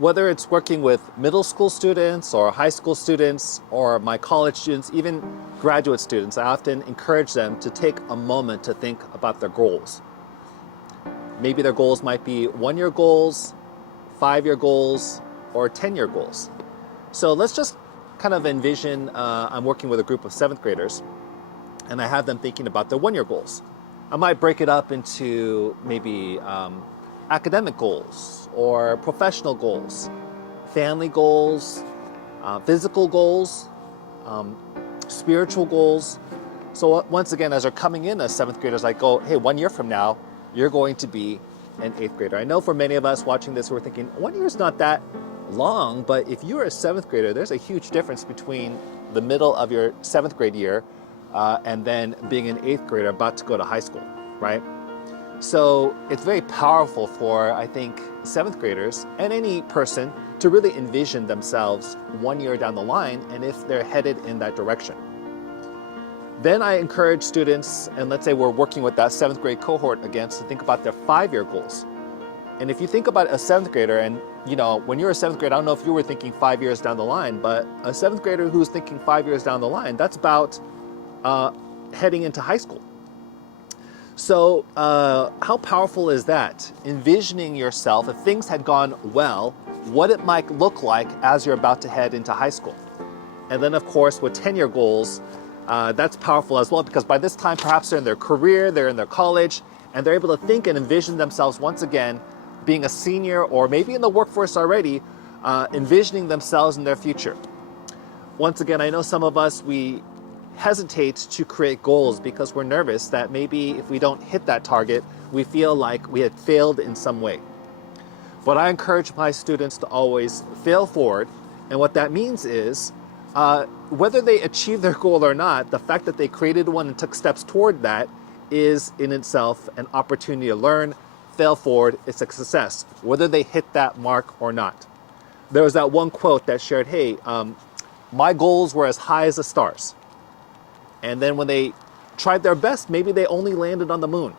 whether it's working with middle school students or high school students or my college students, even graduate students, I often encourage them to take a moment to think about their goals. Maybe their goals might be 1-year goals, 5-year goals, or 10-year goals. So let's just kind of envision I'm working with a group of 7th graders and I have them thinking about their 1-year goals. I might break it up into maybe academic goals or professional goals, family goals, physical goals, spiritual goals. So once again, as they're coming in as 7th graders, I go, hey, 1 year from now, you're going to be an 8th grader. I know for many of us watching this, we're thinking 1 year is not that long, but if you're a 7th grader, there's a huge difference between the middle of your 7th grade year and then being an 8th grader about to go to high school, right? So it's very powerful for, I think, 7th graders and any person to really envision themselves 1 year down the line and if they're headed in that direction. Then I encourage students, and let's say we're working with that 7th grade cohort again, to think about their 5-year goals. And if you think about a 7th grader, and you know, when you're a 7th grader, I don't know if you were thinking 5 years down the line, but a 7th grader who's thinking 5 years down the line, that's about heading into high school. So how powerful is that? Envisioning yourself, if things had gone well, what it might look like as you're about to head into high school. And then of course with 10-year goals, that's powerful as well, because by this time perhaps they're in their career, they're in their college, and they're able to think and envision themselves once again being a senior or maybe in the workforce already, envisioning themselves in their future. Once again, I know some of us, we hesitate to create goals because we're nervous that maybe if we don't hit that target, we feel like we had failed in some way. But I encourage my students to always fail forward, and what that means is whether they achieve their goal or not, the fact that they created one and took steps toward that is in itself an opportunity to learn. Fail forward, it's a success, whether they hit that mark or not. There was that one quote that shared, hey, my goals were as high as the stars. And then when they tried their best, maybe they only landed on the moon.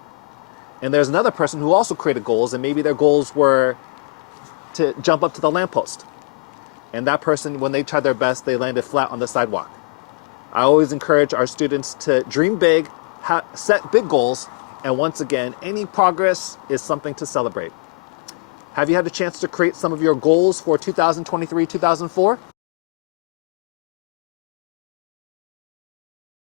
And there's another person who also created goals, and maybe their goals were to jump up to the lamppost. And that person, when they tried their best, they landed flat on the sidewalk. I always encourage our students to dream big, set big goals, and once again, any progress is something to celebrate. Have you had a chance to create some of your goals for 2023, 2004?